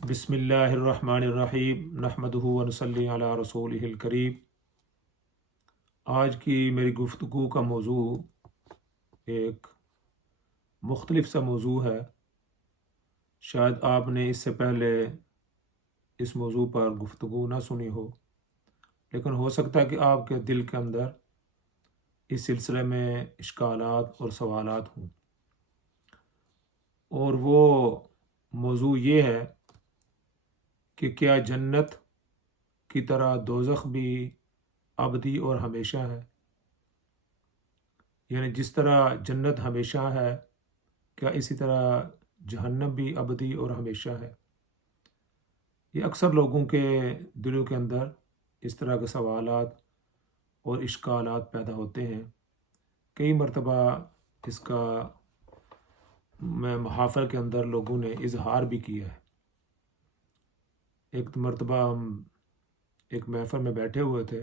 بسم اللہ الرحمن الرحیم نحمدہ ونصلی علی رسولہ الکریم۔ آج کی میری گفتگو کا موضوع ایک مختلف سا موضوع ہے۔ شاید آپ نے اس سے پہلے اس موضوع پر گفتگو نہ سنی ہو، لیکن ہو سکتا ہے کہ آپ کے دل کے اندر اس سلسلے میں اشکالات اور سوالات ہوں، اور وہ موضوع یہ ہے کہ کیا جنت کی طرح دوزخ بھی ابدی اور ہمیشہ ہے؟ یعنی جس طرح جنت ہمیشہ ہے، کیا اسی طرح جہنم بھی ابدی اور ہمیشہ ہے؟ یہ اکثر لوگوں کے دلوں کے اندر اس طرح کے سوالات اور اشکالات پیدا ہوتے ہیں۔ کئی مرتبہ اس کا محافل کے اندر لوگوں نے اظہار بھی کیا ہے۔ ایک مرتبہ ہم ایک محفل میں بیٹھے ہوئے تھے،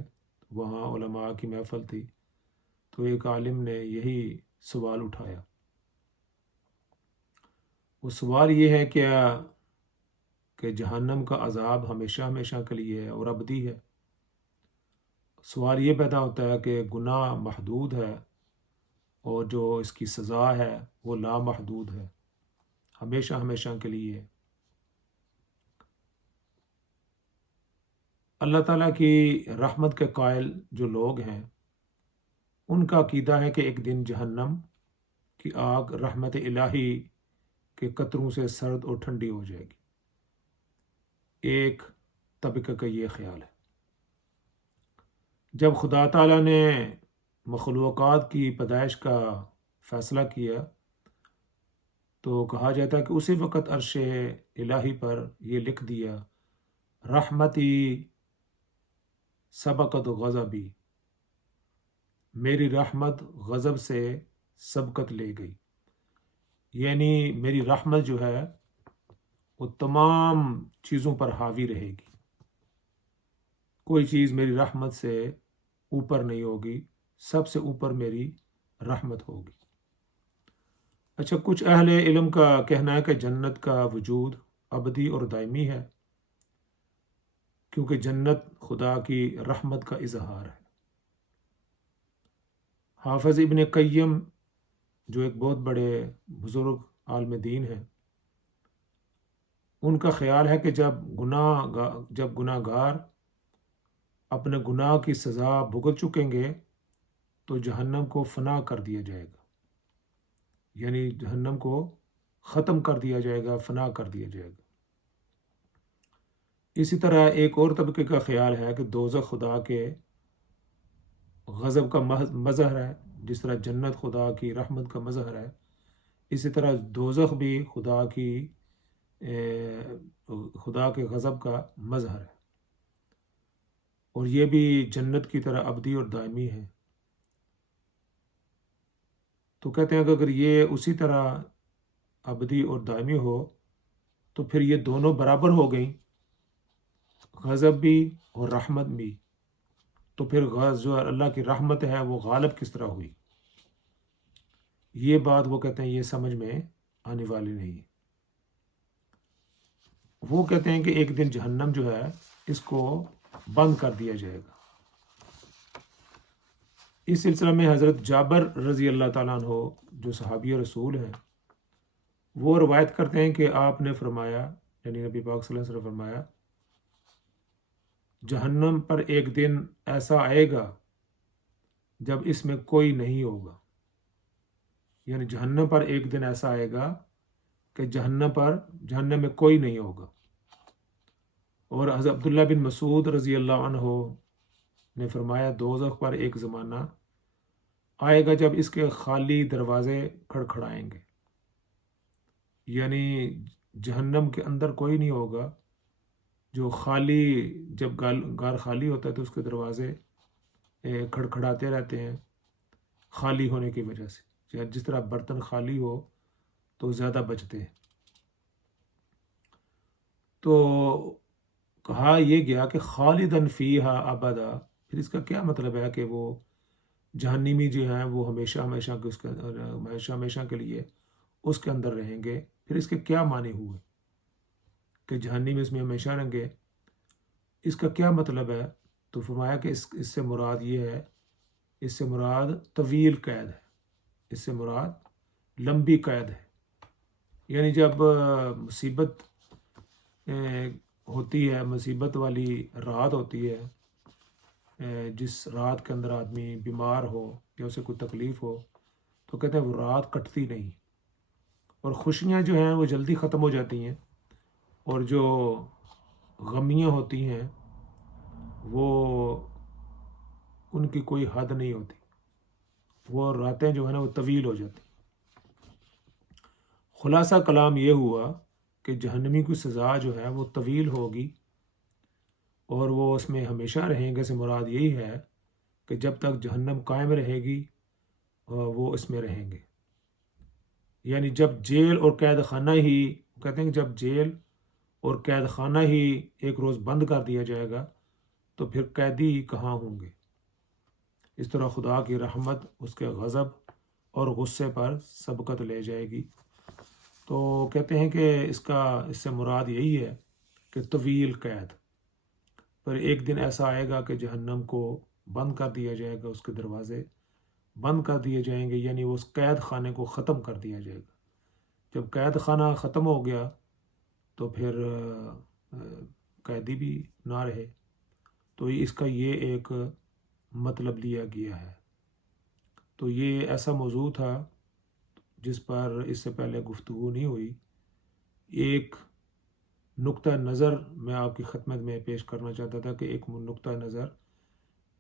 وہاں علماء کی محفل تھی، تو ایک عالم نے یہی سوال اٹھایا۔ وہ سوال یہ ہے کہ جہنم کا عذاب ہمیشہ ہمیشہ کے لیے ہے اور ابدی ہے۔ سوال یہ پیدا ہوتا ہے کہ گناہ محدود ہے اور جو اس کی سزا ہے وہ لامحدود ہے، ہمیشہ ہمیشہ کے لیے ہے۔ اللہ تعالیٰ کی رحمت کے قائل جو لوگ ہیں، ان کا عقیدہ ہے کہ ایک دن جہنم کی آگ رحمت الہی کے قطروں سے سرد اور ٹھنڈی ہو جائے گی۔ ایک طبقہ کا یہ خیال ہے۔ جب خدا تعالیٰ نے مخلوقات کی پیدائش کا فیصلہ کیا تو کہا جاتا ہے کہ اسی وقت عرش الہی پر یہ لکھ دیا، رحمتی سبقت غضبی، میری رحمت غضب سے سبقت لے گئی۔ یعنی میری رحمت جو ہے وہ تمام چیزوں پر حاوی رہے گی، کوئی چیز میری رحمت سے اوپر نہیں ہوگی، سب سے اوپر میری رحمت ہوگی۔ اچھا، کچھ اہل علم کا کہنا ہے کہ جنت کا وجود ابدی اور دائمی ہے، کیونکہ جنت خدا کی رحمت کا اظہار ہے۔ حافظ ابن قیم جو ایک بہت بڑے بزرگ عالم دین ہیں، ان کا خیال ہے کہ جب گناہ گار اپنے گناہ کی سزا بھگت چکیں گے تو جہنم کو فنا کر دیا جائے گا، یعنی جہنم کو ختم کر دیا جائے گا، فنا کر دیا جائے گا۔ اسی طرح ایک اور طبقے کا خیال ہے کہ دوزخ خدا کے غضب کا مظہر ہے۔ جس طرح جنت خدا کی رحمت کا مظہر ہے، اسی طرح دوزخ بھی خدا کے غضب کا مظہر ہے، اور یہ بھی جنت کی طرح ابدی اور دائمی ہے۔ تو کہتے ہیں کہ اگر یہ اسی طرح ابدی اور دائمی ہو تو پھر یہ دونوں برابر ہو گئیں، غضب بھی اور رحمت بھی، تو پھر جو اللہ کی رحمت ہے وہ غالب کس طرح ہوئی؟ یہ بات وہ کہتے ہیں یہ سمجھ میں آنے والی نہیں ہے۔ وہ کہتے ہیں کہ ایک دن جہنم جو ہے اس کو بند کر دیا جائے گا۔ اس سلسلہ میں حضرت جابر رضی اللہ تعالیٰ عنہ جو صحابی رسول ہیں، وہ روایت کرتے ہیں کہ آپ نے فرمایا، یعنی نبی پاک صلی اللہ علیہ وسلم فرمایا، جہنم پر ایک دن ایسا آئے گا جب اس میں کوئی نہیں ہوگا۔ یعنی جہنم پر ایک دن ایسا آئے گا کہ جہنم میں کوئی نہیں ہوگا۔ اور حضرت عبداللہ بن مسعود رضی اللہ عنہ نے فرمایا، دوزخ پر ایک زمانہ آئے گا جب اس کے خالی دروازے کھڑکھڑائیں گے، یعنی جہنم کے اندر کوئی نہیں ہوگا، جو جب غار خالی ہوتا ہے تو اس کے دروازے کھڑکھڑاتے رہتے ہیں خالی ہونے کی وجہ سے، جس طرح برتن خالی ہو تو زیادہ بچتے ہیں۔ تو کہا یہ گیا کہ خالدن فیہا ابدا، پھر اس کا کیا مطلب ہے کہ وہ جہنمی جو ہیں وہ ہمیشہ ہمیشہ کے لیے اس کے اندر رہیں گے؟ پھر اس کے کیا معنی ہوئے؟ کہ جہنم اس میں ہمیشہ رہیں گے، اس کا کیا مطلب ہے؟ تو فرمایا کہ اس سے مراد یہ ہے، اس سے مراد طویل قید ہے، اس سے مراد لمبی قید ہے۔ یعنی جب مصیبت ہوتی ہے، مصیبت والی رات ہوتی ہے، جس رات کے اندر آدمی بیمار ہو یا اسے کوئی تکلیف ہو، تو کہتے ہیں وہ رات کٹتی نہیں، اور خوشیاں جو ہیں وہ جلدی ختم ہو جاتی ہیں، اور جو غمیاں ہوتی ہیں وہ ان کی کوئی حد نہیں ہوتی، وہ راتیں جو ہیں نا وہ طویل ہو جاتی۔ خلاصہ کلام یہ ہوا کہ جہنمی کی سزا جو ہے وہ طویل ہوگی، اور وہ اس میں ہمیشہ رہیں گے، سے مراد یہی ہے کہ جب تک جہنم قائم رہے گی وہ اس میں رہیں گے۔ یعنی جب جیل اور قید خانہ ہی، کہتے ہیں کہ جب جیل اور قید خانہ ہی ایک روز بند کر دیا جائے گا تو پھر قیدی کہاں ہوں گے؟ اس طرح خدا کی رحمت اس کے غضب اور غصے پر سبقت لے جائے گی۔ تو کہتے ہیں کہ اس سے مراد یہی ہے کہ طویل قید، پر ایک دن ایسا آئے گا کہ جہنم کو بند کر دیا جائے گا، اس کے دروازے بند کر دیے جائیں گے، یعنی وہ اس قید خانے کو ختم کر دیا جائے گا۔ جب قید خانہ ختم ہو گیا تو پھر قیدی بھی نہ رہے۔ تو اس کا یہ ایک مطلب لیا گیا ہے۔ تو یہ ایسا موضوع تھا جس پر اس سے پہلے گفتگو نہیں ہوئی۔ ایک نقطہ نظر میں آپ کی خدمت میں پیش کرنا چاہتا تھا کہ ایک نقطہ نظر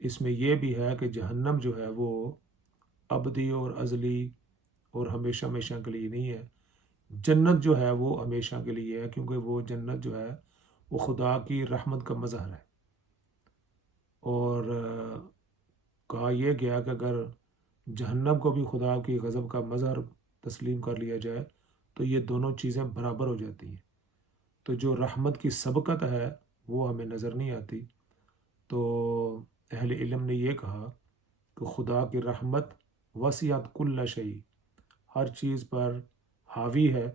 اس میں یہ بھی ہے کہ جہنم جو ہے وہ ابدی اور ازلی اور ہمیشہ ہمیشہ کے لیے نہیں ہے۔ جنت جو ہے وہ ہمیشہ کے لیے ہے، کیونکہ وہ جنت جو ہے وہ خدا کی رحمت کا مظہر ہے۔ اور کہا یہ گیا کہ اگر جہنم کو بھی خدا کی غضب کا مظہر تسلیم کر لیا جائے تو یہ دونوں چیزیں برابر ہو جاتی ہیں۔ تو جو رحمت کی سبقت ہے وہ ہمیں نظر نہیں آتی۔ تو اہل علم نے یہ کہا کہ خدا کی رحمت وسعت کل شیء، ہر چیز پر حاوی ہے۔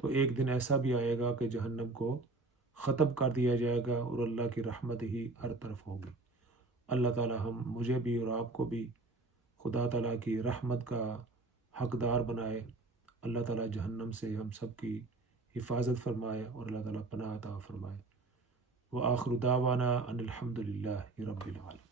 تو ایک دن ایسا بھی آئے گا کہ جہنم کو ختم کر دیا جائے گا اور اللہ کی رحمت ہی ہر طرف ہوگی۔ اللہ تعالی مجھے بھی اور آپ کو بھی خدا تعالیٰ کی رحمت کا حقدار بنائے۔ اللہ تعالیٰ جہنم سے ہم سب کی حفاظت فرمائے اور اللہ تعالیٰ پناہ عطا فرمائے۔ وآخر دعوانا ان الحمد للہ رب العالمین۔